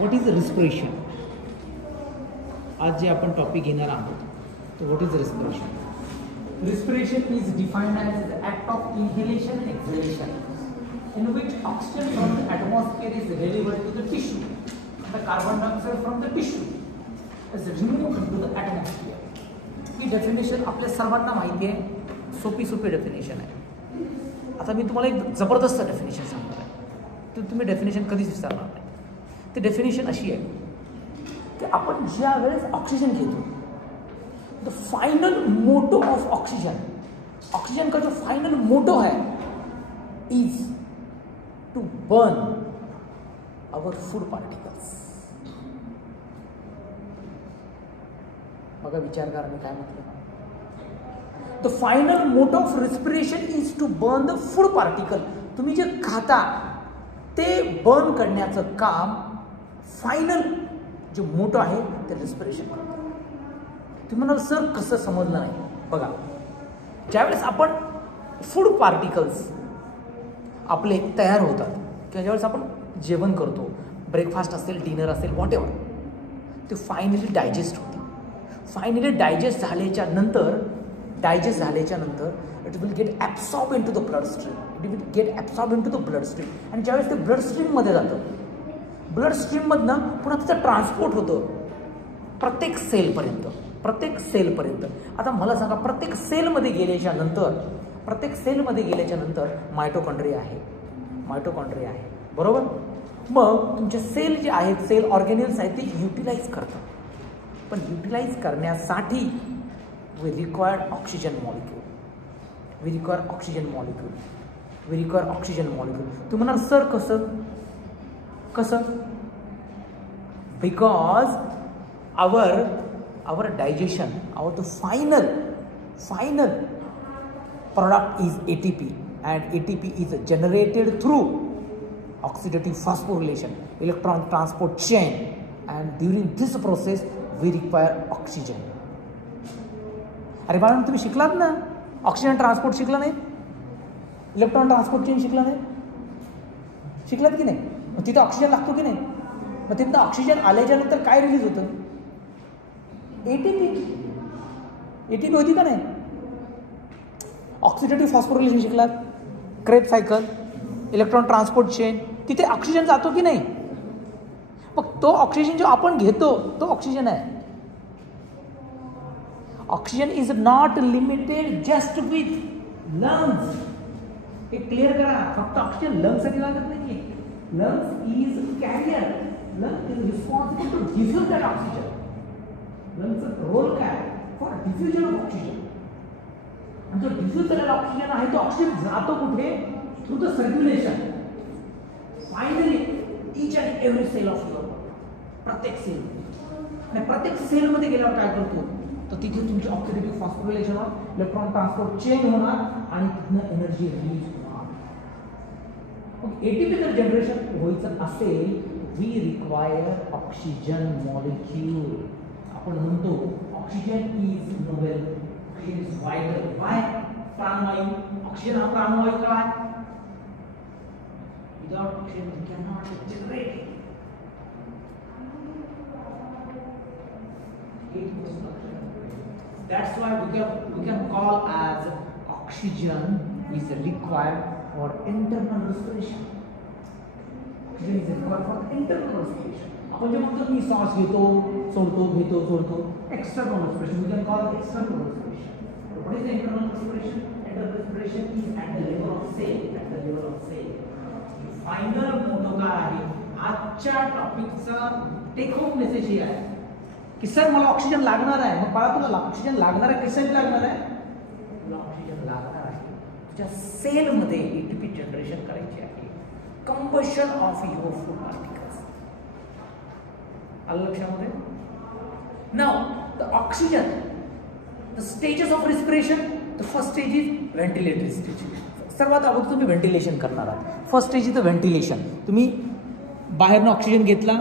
What is respiration. आज जे आपण टॉपिक घेणार आहोत तो what is respiration. Respiration is defined as the act of inhalation and exhalation in which oxygen from the atmosphere is delivered to the tissue and the carbon dioxide from the tissue is removed into the atmosphere. He definition आपल्या सर्वांना माहिती आहे, सोपी definition आहे. आता मी तुम्हाला एक जबरदस्त डेफिनेशन सांगणार आहे, तर तुम्ही डेफिनेशन कधीच विसरणार नाही. ती डेफिनेशन अशी आहे की आपण ज्या वेळेस ऑक्सिजन घेतो, the final motto of oxygen का जो फाइनल मोटो है is to burn our food particles. बघा विचार करा मी काय म्हटलं. The final motto of respiration is to burn the food particle. तुम्ही जे खाता ते बर्न करण्याचं काम फायनल जो मोटो आहे ते रिस्पिरेशन करतो. तुम्ही म्हणाल सर कसं समजलं नाही. बघा, ज्यावेळेस आपण फूड पार्टिकल्स आपले तयार होतात किंवा ज्यावेळेस आपण जेवण करतो, ब्रेकफास्ट असेल, डिनर असेल, व्हॉट एव्हर, ते फायनली डायजेस्ट होते. फायनली डायजेस्ट झाल्याच्या नंतर it will get absorb into the blood stream. आणि ज्यावेळेस ते ब्लड स्ट्रीममध्ये जातं, ब्लड स्ट्रीममधनं पुन्हा त्याचं ट्रान्सपोर्ट होतं प्रत्येक सेलपर्यंत. आता मला सांगा, प्रत्येक सेलमध्ये गेल्याच्या नंतर मायटोकॉन्ड्रिया आहे, बरोबर. मग तुमचे सेल जे आहेत, सेल ऑर्गॅनिल्स आहेत, ते युटिलाइज करतात. पण युटिलाइज करण्यासाठी वी रिक्वायर ऑक्सिजन मॉलिक्यूल. तुम्ही म्हणाल सर कसं because our digestion, the final product is ATP, and ATP is generated through oxidative phosphorylation, electron transport chain, and during this process we require oxygen. अरे बाळा, तुम्ही शिकलात ना, oxygen transport शिकला नाही, इलेक्ट्रॉन ट्रान्सपोर्ट चेन शिकलात की नाही. मग तिथं ऑक्सिजन लागतो की नाही. मग तिथं ऑक्सिजन आल्याच्या नंतर काय रिलीज होतं? एटीपी होती का नाही. ऑक्सिडेटिव्ह फॉस्फोरिलेशन शिकलात, Krebs cycle, electron transport chain, तिथे ऑक्सिजन जातो की नाही. मग तो ऑक्सिजन जो आपण घेतो तो ऑक्सिजन आहे. Oxygen is not limited just with lungs. हे क्लिअर करा. फक्त ऑक्सिजन लंग्ससाठी लागत नाही. Lungs is carrier. Lungs is responsible to diffuse that oxygen. लंग्सचा रोल काय? For diffusion of oxygen. आणि जो डिफ्यूज झालेला ऑक्सिजन आहे तो ऑक्सिजन जातो कुठे? Through the circulation. Finally each and every cell of your body, प्रत्येक सेलमध्ये गेल्यावर काय करतो, तर तिथे तुमची ऑक्सिडेटिव्ह फॉस्फोरिलेशन होणार, इलेक्ट्रॉन ट्रान्सपोर्ट चेन होणार आणि तिथनं एनर्जी रिलीज होणार. मग एटीपी जर जनरेशन व्हायचं असेल, वी रिक्वायर ऑक्सिजन मॉलिक्यूल. आपण म्हणतो oxygen is noble, oxygen is vital. Why? प्राणवायू. ऑक्सिजन हा प्राणवायू का आहे? Without oxygen we can not generate. That's why we can call as oxygen is required for internal respiration. Oxygen is required for internal respiration. आपण जे म्हणतो मी श्वास घेतो सोडतो, external respiration. We can call it external respiration. What is the internal respiration? Internal respiration is at the level of cell. Final motto काय आहे? आजच्या टॉपिकचा take home message हे आहे की सर मला ऑक्सिजन लागणार आहे. मग बाळा तुला ऑक्सिजन लागणार आहे, कशासाठी लागणार आहे? तुला ऑक्सिजन लागणार आहे तुझ्या सेलमध्ये एटीपी जनरेशन करायची आहे. Combustion of your food particles. आलं लक्षामध्ये? Now the oxygen, the stages of respiration. The first stage is ventilatory stage. सर्वात अगोदर तुम्ही व्हेंटिलेशन करणार आहात. First stage is the ventilation. तुम्ही बाहेरनं ऑक्सिजन घेतला,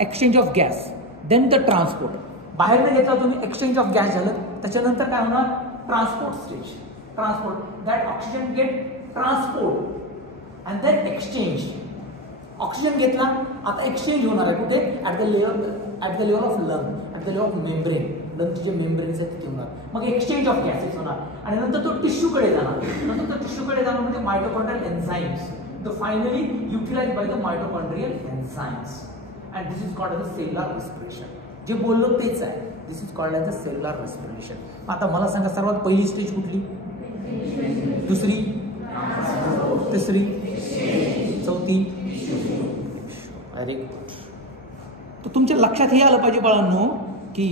exchange of gas, then the transport. बाहेरनं घेतला तुम्ही, एक्सचेंज ऑफ गॅस झालं, त्याच्यानंतर काय होणार? Transport stage. Transport, that oxygen get transport and then exchange oxygen घेतला, आता एक्सचेंज होणार आहे कुठे? At the level of lung, at the level of membrane. लंगचे जे मेम्ब्रेन्स आहेत तिथे होणार. मग एक्सचेंज ऑफ गॅसेस होणार आणि नंतर तो टिश्यूकडे जाणार. नंतर तो टिश्यूकडे जाणार म्हणजे mitochondrial enzymes. The finally utilize by the mitochondrial enzymes and this is called as a cellular respiration. जे बोललो तेच आहे. This is called as a cellular respiration. आता मला सांगा सर्वात पहिली स्टेज कुठली? दुसरी, तिसरी, चौथी. Very good. तर तुमच्या लक्षात हे आलं पाहिजे बाळांनो की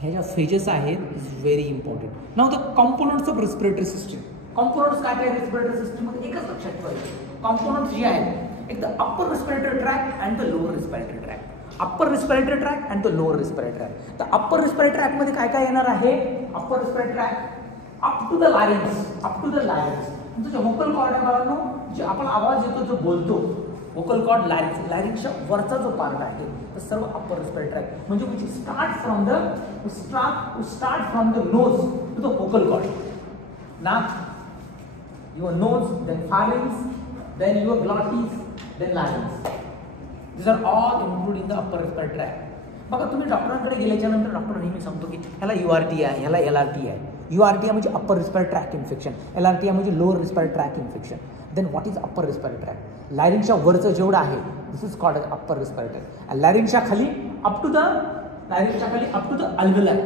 ह्या ज्या फेजेस आहेत is very important. Now the components of respiratory system. Components काय काय रेस्पिरेटरी सिस्टीम मध्ये एकच लक्षात ठेवायचं. कॉम्पोनंट्स जे आहेत एक the upper respiratory tract and the lower respiratory tract. Upper respiratory tract and the lower respiratory tract. तर अप्पर रेस्पिरेटरी ट्रॅक मध्ये काय काय येणार आहे? Upper respiratory tract up to the larynx. Up to the larynx म्हणजे जे vocal cord आहे बाळांनो, जे आपण आवाज येतो जो बोलतो, व्होकल कॉर्ड लारिंग्स, लारिंग्सच्या वरचा जो पार्ट आहे तर सर्व अप्पर रेस्पिरेटरी ट्रॅक म्हणजे which start from the nose to the vocal cord. Naak, your nose, then pharynx, then your glottis, then larynx. These are all included in the upper respiratory tract. बघा तुम्ही डॉक्टरांकडे गेल्याच्या नंतर doctor नेहमी सांगतो की ह्याला URT आहे, ह्याला LRT आहे. URT म्हणजे upper respiratory tract infection, LRT म्हणजे lower respiratory tract infection. Then what is upper respiratory tract? लॅरिंगच्या वरचं जेवढं आहे this is called as upper respiratory. लॅरिंगच्या खाली अप टू द अल्व्हेलर,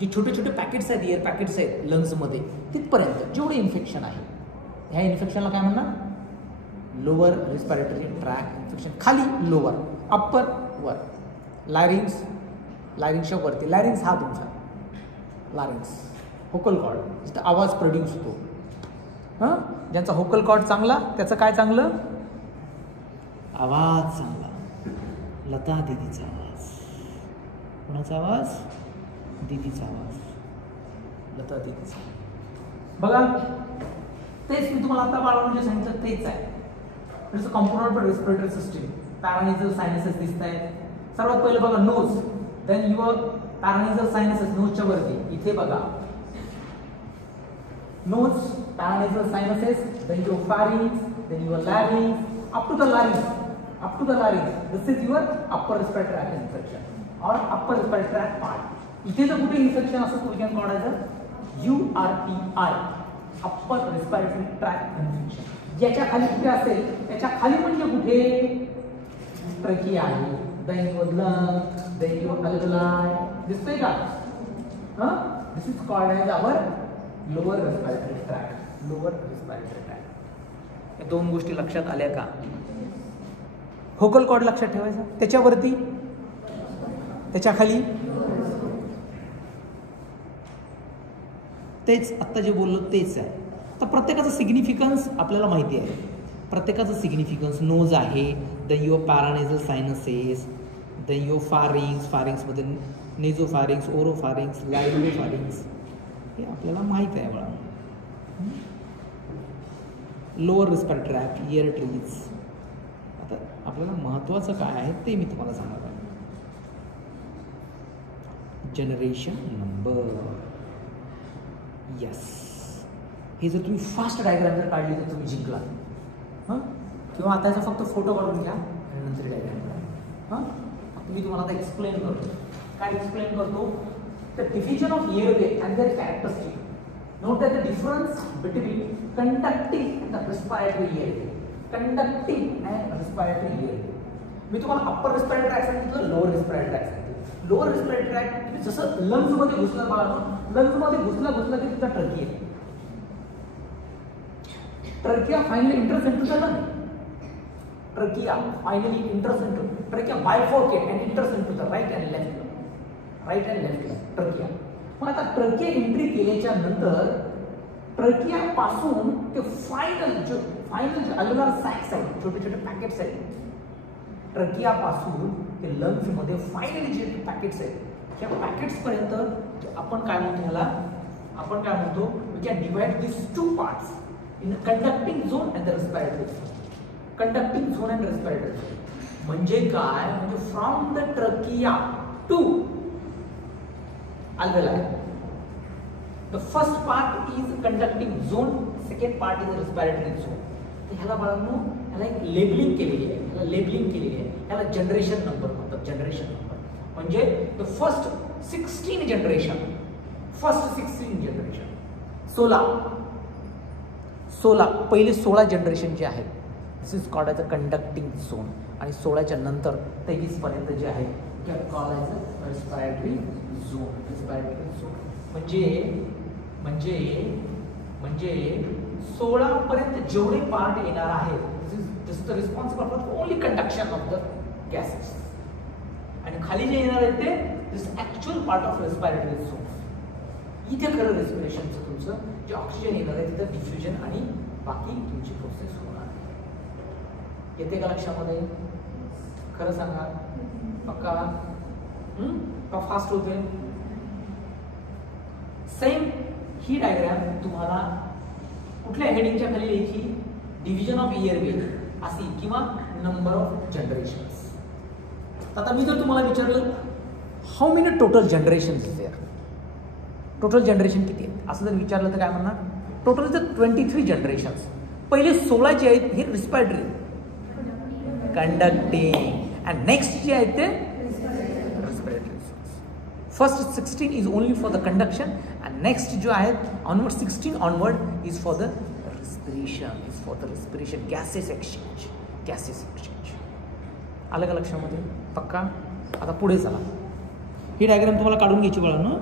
जे छोटे छोटे पॅकेट्स आहेत, एअर पॅकेट्स आहेत लंग्समध्ये, तिथपर्यंत जेवढे इन्फेक्शन आहे ह्या इन्फेक्शनला काय म्हणणार? Lower respiratory tract infection. खाली लोअर, अप्पर वर. लॅरिंग्सच्या वरती. लॅरिंग्स हा तुमचा लॅरिंग्स व्होकल कॉर्ड जिथं आवाज प्रोड्यूस होतो. हां, ज्यांचा व्होकल कॉर्ड चांगला त्याचं काय चांगलं? आवाज चांगला. लता दीदीचा आवाज. कोणाचा आवाज? दीदीचा आवाज. लता दीदीचा. बघा तेच मी तुम्हाला आता बाळांनो जे सांगितलं तेच आहे. It's a component of respiratory system. Paranasal sinuses दिसत आहेत. सर्वात पहिलं बघा nose, then your paranasal sinuses नोजच्या वरती इथे बघा nose, paranasal sinuses, then your pharynx, then your larynx, up to the larynx. This is your upper respiratory tract infection or upper respiratory tract part. इथे जर कुठे इन्फेक्शन असं we can call as a URTI, upper respiratory tract infection. याच्या खाली कुठे असेल? याच्या खाली म्हणजे कुठे? ट्रॅकिया आहे, then your lung, then your alveoli. दिसतंय का? This is called as our lower respiratory track. Lower respiratory track. या दोन गोष्टी लक्षात आल्या का? व्होकल कॉर्ड लक्षात ठेवायचा, त्याच्यावरती, त्याच्या खाली. तेच आत्ता जे बोललो तेच आहे. तर प्रत्येकाचं सिग्निफिकन्स आपल्याला माहिती आहे. प्रत्येकाचं सिग्निफिकन्स नोज आहे, then your paranasal sinuses, then your pharynx, फारिंग्समध्ये नेझोफारिंग्स, ओरोफारिंग्स, लायरोफारिंग्स हे आपल्याला माहीत आहे बघा. Lower respiratory tract, air trees. आता आपल्याला महत्त्वाचं काय आहे ते मी तुम्हाला सांगणार आहे. Generation number. यस, हे जर तुम्ही फास्ट डायग्राम जर काढली तर तुम्ही जिंकला. हां, किंवा आता याचा फक्त फोटो काढून घ्या आणि नंतर डायग्राम काढा. हां, मी तुम्हाला आता एक्सप्लेन करतो. काय एक्सप्लेन करतो? The division of airway and their characteristic. Note that the difference between conducting and the respiratory airway. Conducting and respiratory airway. मी तुम्हाला upper respiratory tract सांगितलं, lower respiratory tract सांगितलं. Lower respiratory tract तुम्ही जसं lungs मध्ये घुसलं बघा, lungs मध्ये घुसला की तुमचा trachea. Trachea finally enters into the lung. Trachea finally enters into. Trachea bifurcate and enters into the right and left. Right and left trachea. मग आता ट्रकिया एंट्री केल्याच्या नंतर ट्रकिया पासून ते फायनल जे अल्व्हेलर सॅक्स आहेत, छोटे छोटे पॅकेट्स आहेत, ट्रकिया पासून ते लंग्स मध्ये फायनली जे पॅकेट्स आहेत त्या पॅकेट्स पर्यंत आपण काय म्हणतो ह्याला? आपण काय म्हणतो? We can divide this two parts in conducting zone and the respiratory zone. Conducting zone and respiratory zone म्हणजे काय? म्हणजे from the trachea to alveoli. The first part is conducting zone, second part is respiratory zone. तर ह्याला बाळांनो ह्याला एक labelling केलेली आहे, ह्याला लेबलिंग केलेली आहे, ह्याला जनरेशन नंबर म्हणतात. जनरेशन नंबर म्हणजे the first 16 generation, first 16 generation. 16 पहिले 16 जनरेशन जे आहेत, this is called as a conducting zone. आणि 16च्या नंतर 23 पर्यंत जे आहे can call as a respiratory zone. Respiratory zone म्हणजे 16 पर्यंत जेवढे पार्ट येणार आहेत, this is the responsible for only conduction of the gases. आणि खाली जे येणार आहेत ते this actual part of respiratory zone. इथे खरं रेस्पिरेशनचं तुमचं जे ऑक्सिजन येणार आहे तिथं डिफ्युजन आणि बाकी तुमची प्रोसेस होणार आहे. येते का लक्षामध्ये? खरं सांगा, पक्का का फास्ट होते? सेम ही डायग्राम तुम्हाला कुठल्या हेडिंगच्या खाली लिहायची? डिव्हिजन ऑफ एअरवे अशी किंवा नंबर ऑफ जनरेशन्स. आता मी जर तुम्हाला विचारलं how many total generations is there, total generation किती आहेत असं जर विचारलं तर काय म्हणणार? Total is 23 generations. पहिले 16 जे आहेत हे रिस्पिरेटरी कंडक्टिंग अँड नेक्स्ट जे आहेत ते respiratory. First 16 is only for the conduction and next जो आहेत onward 16 onward is for the respiration, is for the respiration, gases exchange, gases exchange. आलं का लक्षामध्ये? पक्का? आता पुढे चला. ही डायग्राम तुम्हाला काढून घ्यायची बाळांनो.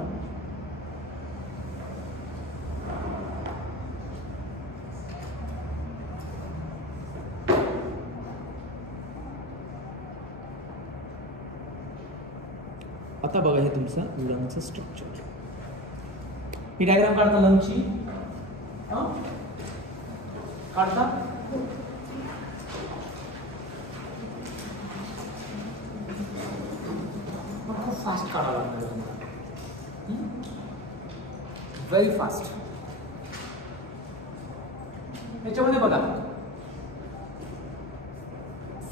आता बघा हे तुमचं लंगचं स्ट्रक्चर. ही डायग्राम काढता लंगची, काढता. खूप फास्ट काढावं लागणार तुम्हाला, व्हेरी फास्ट. याच्यामध्ये बघा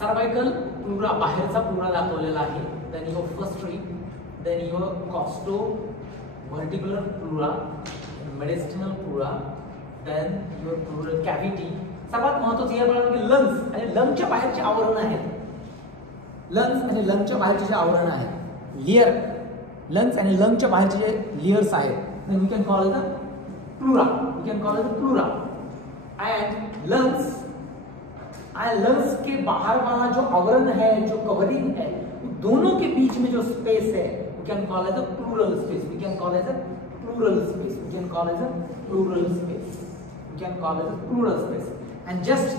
सर्वायकल प्लुरा, बाहेरचा प्लुरा दाखवलेला आहे. Then your first rib, then your costo vertebral pleura, mediastinal pleura, then your pleural cavity. सर्वात महत्त्वाचं हे बघा की लंग्स आणि लंगच्या बाहेरचे आवरण आहेत. लंग्स आणि लंगच्या बाहेरचे जे आवरण आहेत, लेयर, लंग्स आणि लंगच्या बाहेरचे जे लेयर्स आहेत, then we can call it the pleura. We can call it the pleura. And lungs के बाहर वाला जो आवरण है, जो कवरिंग है, दोनों के बीच में जो स्पेस है, we can call it a pleural space. We can call it a pleural space. We can call it a pleural space. We can call it a pleural space. And just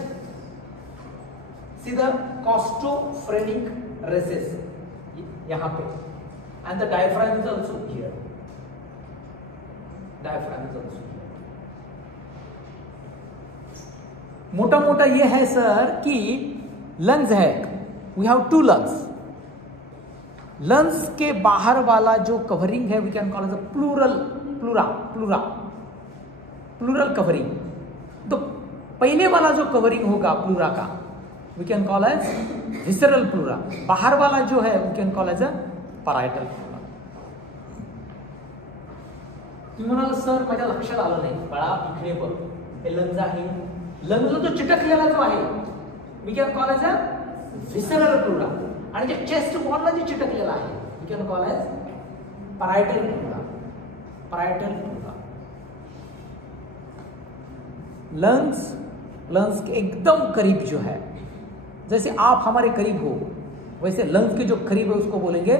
see the costophrenic recess यहाँ पे. And the diaphragm is also here. Diaphragm is also here. मोटा मोटा ये है sir कि lungs है. We have two lungs. Lungs के बाहर वाला जो कवरिंग है we can call as pleural covering. तो पहले वाला जो कवरिंग होगा प्लूरा का we can call as visceral pleura. बाहर वाला जो है we can call as a parietal pleura. तुम्ही म्हणाल सर माझ्या लक्षात आलं नाही. बाळा इकडे बघ, हे लंग्स आहे. लंग्सला जो चिटकलेला जो आहे we can call as a visceral pleura. आणि जे चेस्ट वॉलला जे चिटकलेलं आहे we can call as parietal pleura. Parietal pleura. Lungs के एकदम करीब जो है, जैसे आप हमारे करीब हो वैसे लंग्स के जो करीब है उसको बोलेंगे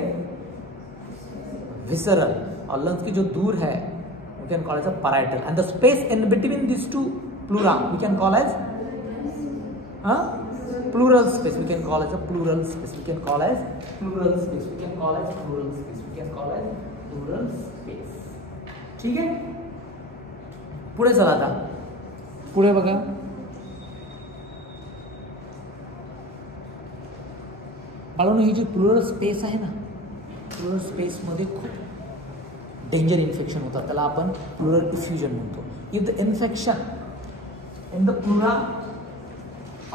विसरल, और लंग्स की जो दूर है we can call as a parietal. And the space in between this two pleura we can call as pleural space. We can call as a pleural space. We can call as pleural space. We can call as pleural space. We can call as pleural space. ठीक है? पुढे चला आता. पुढे बघा. बाळांनो ही जी plural space आहे ना, प्लुरल स्पेस मध्ये खूप डेंजर इन्फेक्शन होतात. त्याला आपण प्लुरल इफ्युजन म्हणतो. If the infection in the pleura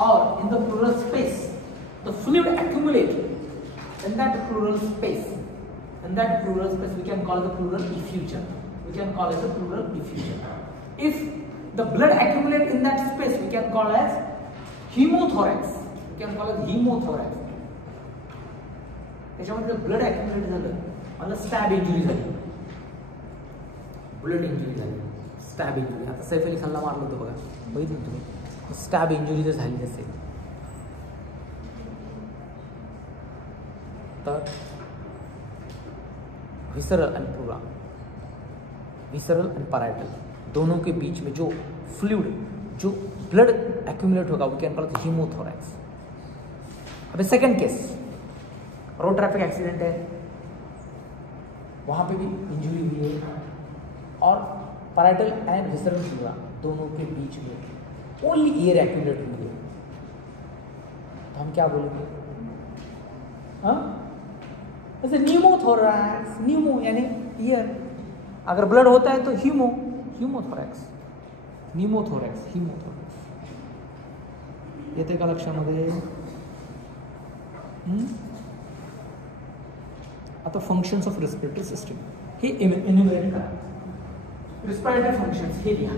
or in the pleural space, the fluid accumulate in that pleural space. In that pleural space, we can call it the pleural effusion. We can call it the pleural effusion. If the blood accumulate in that space, we can call as hemothorax, can call it hemothorax. त्याच्यामध्ये blood accumulate झालं, मला stab injury झाली, blood injury झाली, stab injury. आता सैफ अली खानला मारलं होतं बघा, बघितलं तुम्ही, स्टॅब इंजुरी जर झाली असेल तर विसरल एंड प्लूरा, विसरल एंड पैराइटल, दोनों के बीच में जो फ्लूइड, जो ब्लड एक्यूमुलेट होगा, वो कैन कॉल इट हीमोथोरैक्स. अबे second case, road traffic accident है, वहां पे भी इंजरी हुई है और पैराइटल एंड विसरल प्लूरा दोनों के बीच में ओनली एयर एक्यूमुलेट हुई है, तो हम क्या बोलेंगे? हाँ, जैसे न्यूमोथोरैक्स, न्यूमो यानी ईयर, अगर ब्लड होता है तो ह्यूमोथोरॅक्स, न्यूमोथोरॅक्स, ह्यूमोथोरॅक्स. येते का लक्षामध्ये? आता फंक्शन्स ऑफ रेस्पिरेटरी सिस्टम हे एन्युमरेट करा. रेस्पिरेटरी फंक्शन्स हे लिहा,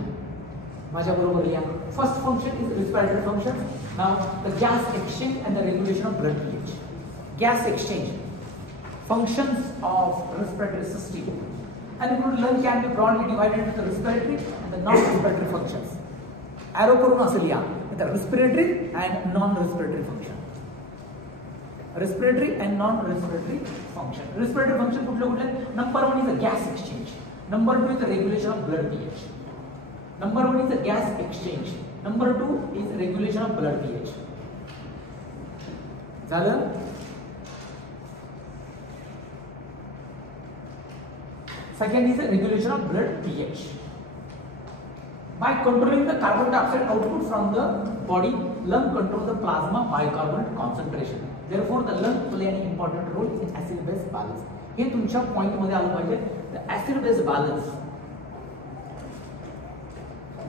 माझ्या बरोबर लिहा. First function is respiratory function. Now the gas exchange and the regulation of blood pH. Gas exchange, functions of respiratory system, and lung can be broadly divided into the respiratory and the non-respiratory functions. Arrow करून असं लिहा, the respiratory and non-respiratory function. Respiratory and non-respiratory function. Respiratory function कुठले कुठले? Number 1 is the gas exchange. Number 2 is the regulation of blood pH. Number 1 is the gas exchange. Number 2 is regulation of blood pH. झालं? Second is the regulation of blood pH. By controlling the carbon dioxide output from the body, lung control the plasma bicarbonate concentration. Therefore, the lung play an important role in acid-base balance. हे तुमच्या point मध्ये आलं पाहिजे. The acid-base balance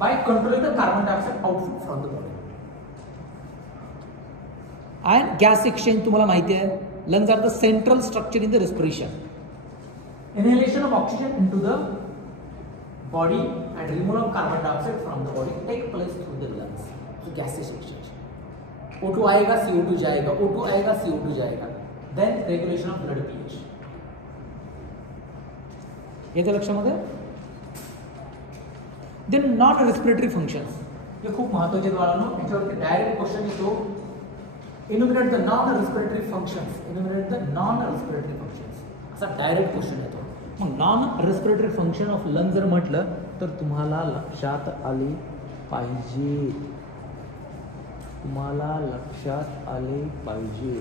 by controlling the carbon dioxide output from the body. And gas exchange तुम्हाला माहिती आहे, lungs are the central structure in the respiration. Inhalation of oxygen into the body and removal of carbon dioxide from the body take place through the lungs. So gaseous exchange. O2 आएगा, CO2 जाएगा, O2 आएगा, CO2 जाएगा. Then regulation of blood pH. येते लक्षामध्ये? Then non-respiratory functions. हे खूप महत्त्वाचे बाळांनो, याच्यावरती डायरेक्ट क्वेश्चन येतो. Enumerate the non-respiratory functions. Enumerate the non-respiratory functions. असा डायरेक्ट क्वेश्चन येतो. मग non respiratory function of lung जर म्हटलं तर तुम्हाला लक्षात आले पाहिजे, तुम्हाला लक्षात आले पाहिजे.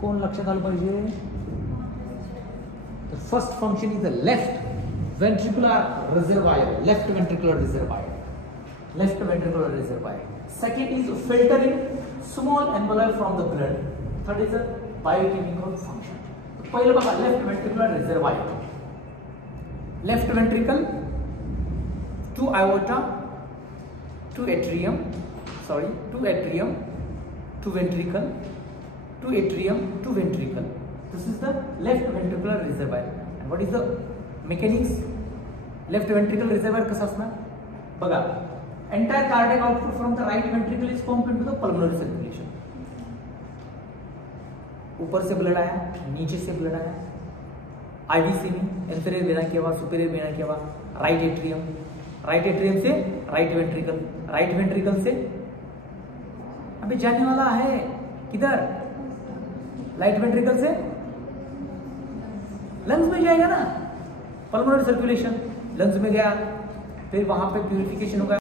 कोण लक्षात आलं पाहिजे? तर first function is the left ventricular reservoir, left ventricular reservoir, left ventricular reservoir. Second is filtering small envelope from the blood. Third is a biochemical function. पहिलं बघा, left ventricular reservoir. Left ventricle to aorta to atrium, sorry to atrium to ventricle, to atrium to ventricle. This is the left ventricular reservoir. And what is the mechanics? Left ventricle reservoir कसं असणार बघा. Entire cardiac output from the right ventricle is pump into the pulmonary circulation. ऊपर से blood आया, नीचे से blood आया, IV सेमी, inferior vena cava, superior vena cava, right atrium, right atrium से राइट वेंट्रिकल, राइट वेंट्रिकल से अभी जाने वाला है किधर? राइट वेंट्रिकल से लंग्स में जाएगा ना, पल्मोनरी सर्कुलेशन, लंग्स में गया, फिर वहां पे प्यूरिफिकेशन होगा.